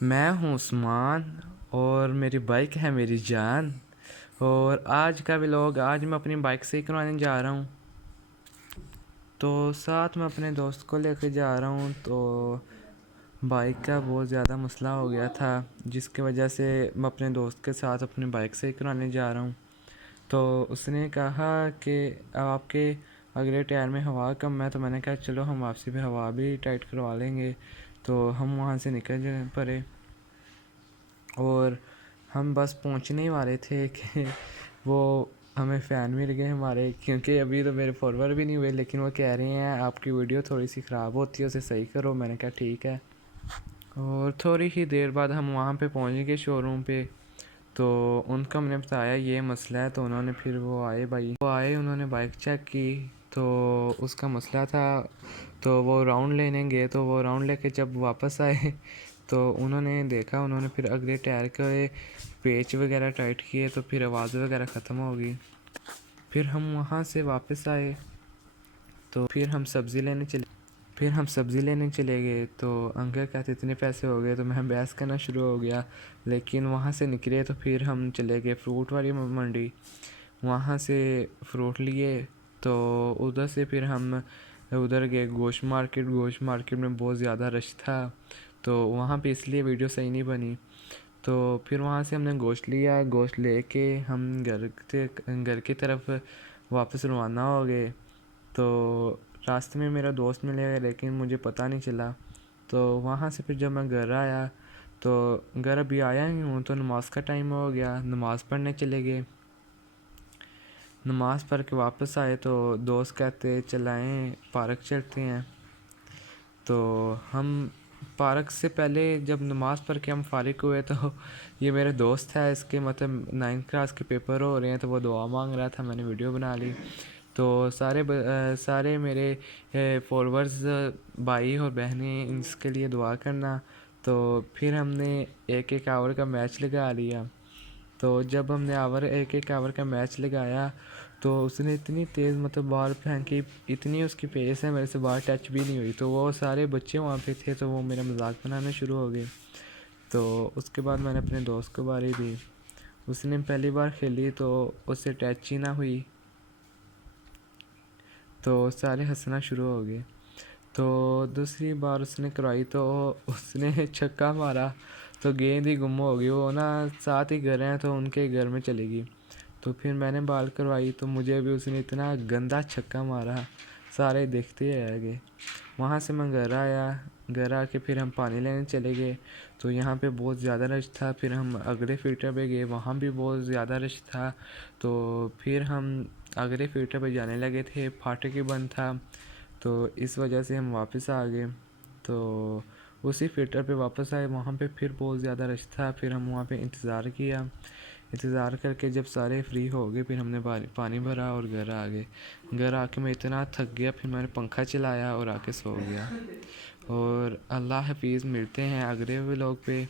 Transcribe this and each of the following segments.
میں ہوں عثمان اور میری بائک ہے میری جان. اور آج کا ولاگ آج میں اپنی بائک سے ہی کروانے جا رہا ہوں. تو ساتھ میں اپنے دوست کو لے کے جا رہا ہوں. تو بائک کا بہت زیادہ مسئلہ ہو گیا تھا جس کی وجہ سے میں اپنے دوست کے ساتھ اپنی بائک سے ہی کروانے جا رہا ہوں. تو اس نے کہا کہ آپ کے اگلے ٹائر میں ہوا کم ہے. تو میں نے کہا چلو ہم واپسی پہ ہوا بھی ٹائٹ کروا لیں گے. تو ہم وہاں سے نکل پڑے اور ہم بس پہنچنے ہی والے تھے کہ وہ ہمیں فین مل گئے ہمارے، کیونکہ ابھی تو میرے فارورڈ بھی نہیں ہوئے، لیکن وہ کہہ رہے ہیں آپ کی ویڈیو تھوڑی سی خراب ہوتی ہے اسے صحیح کرو. میں نے کہا ٹھیک ہے. اور تھوڑی ہی دیر بعد ہم وہاں پہ پہنچ گئے شو روم پہ. تو ان کو ہم نے بتایا یہ مسئلہ ہے. تو انہوں نے پھر وہ آئے انہوں نے بائک چیک کی. تو اس کا مسئلہ تھا. تو وہ راؤنڈ لینے گئے. تو وہ راؤنڈ لے کے جب واپس آئے تو انہوں نے دیکھا، انہوں نے پھر اگلے ٹائر کے پیچ وغیرہ ٹائٹ کیے. تو پھر آواز وغیرہ ختم ہو گئی. پھر ہم وہاں سے واپس آئے. تو پھر ہم سبزی لینے چلے گئے. تو انکل کہتے اتنے پیسے ہو گئے. تو میں بحث کرنا شروع ہو گیا. لیکن وہاں سے نکلے تو پھر ہم چلے گئے فروٹ والی منڈی. وہاں سے فروٹ لیے. تو ادھر سے پھر ہم ادھر گئے گوشت مارکیٹ میں بہت زیادہ رش تھا. تو وہاں پہ اس لیے ویڈیو صحیح نہیں بنی. تو پھر وہاں سے ہم نے گوشت لیا. گوشت لے کے ہم گھر کی طرف واپس روانہ ہو گئے. تو راستے میں میرا دوست ملے گا لیکن مجھے پتہ نہیں چلا. تو وہاں سے پھر جب میں گھر آیا تو گھر ابھی آیا ہی ہوں تو نماز کا ٹائم ہو گیا. نماز پڑھنے چلے گئے. نماز پڑھ کے واپس آئے تو دوست کہتے چلائیں پارک چلتے ہیں. تو ہم پارک سے پہلے جب نماز پڑھ کے ہم فارغ ہوئے تو یہ میرے دوست ہے، اس کے مطلب 9th کلاس کے پیپر ہو رہے ہیں. تو وہ دعا مانگ رہا تھا. میں نے ویڈیو بنا لی. تو سارے میرے فالورز بھائی اور بہنیں اس کے لیے دعا کرنا. تو پھر ہم نے 1 آور کا میچ لگا لیا. تو جب ہم نے ایک آور کا میچ لگایا تو اس نے اتنی تیز مطلب بال پھینکی، اتنی اس کی پیس ہے، میرے سے بال ٹچ بھی نہیں ہوئی. تو وہ سارے بچے وہاں پہ تھے تو وہ میرا مذاق بنانا شروع ہو گئے. تو اس کے بعد میں نے اپنے دوست کو باری دی. اس نے پہلی بار کھیلی تو اس سے ٹچ ہی نہ ہوئی. تو سارے ہنسنا شروع ہو گئے. تو دوسری بار اس نے کروائی تو اس نے چھکا مارا تو گیند ہی گم ہو گئی. وہ نا ساتھ ہی گھر ہیں تو ان کے گھر میں چلی گئی. تو پھر میں نے بال کروائی تو مجھے بھی اس نے اتنا گندا چھکا مارا، سارے دیکھتے رہ گئے. وہاں سے میں گھر آیا. گھر آ کے پھر ہم پانی لینے چلے گئے. تو یہاں پہ بہت زیادہ رش تھا. پھر ہم اگلے فلٹر پہ گئے، وہاں بھی بہت زیادہ رش تھا. تو پھر ہم اگلے فلٹر پہ جانے لگے تھے، پھاٹک ہی بند تھا. تو اس وجہ سے ہم واپس آ گئے. تو اسی فلٹر پہ واپس آئے، وہاں پہ پھر بہت زیادہ رش تھا. پھر ہم وہاں پہ انتظار کر کے جب سارے فری ہو گئے پھر ہم نے پانی بھرا اور گھر آ گئے. گھر آ کے میں اتنا تھک گیا، پھر میں نے پنکھا چلایا اور آ کے سو گیا. اور اللہ حافظ، ملتے ہیں اگلے ولاگ پہ.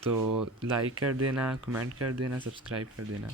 تو لائک کر دینا، کمنٹ کر دینا، سبسکرائب کر دینا.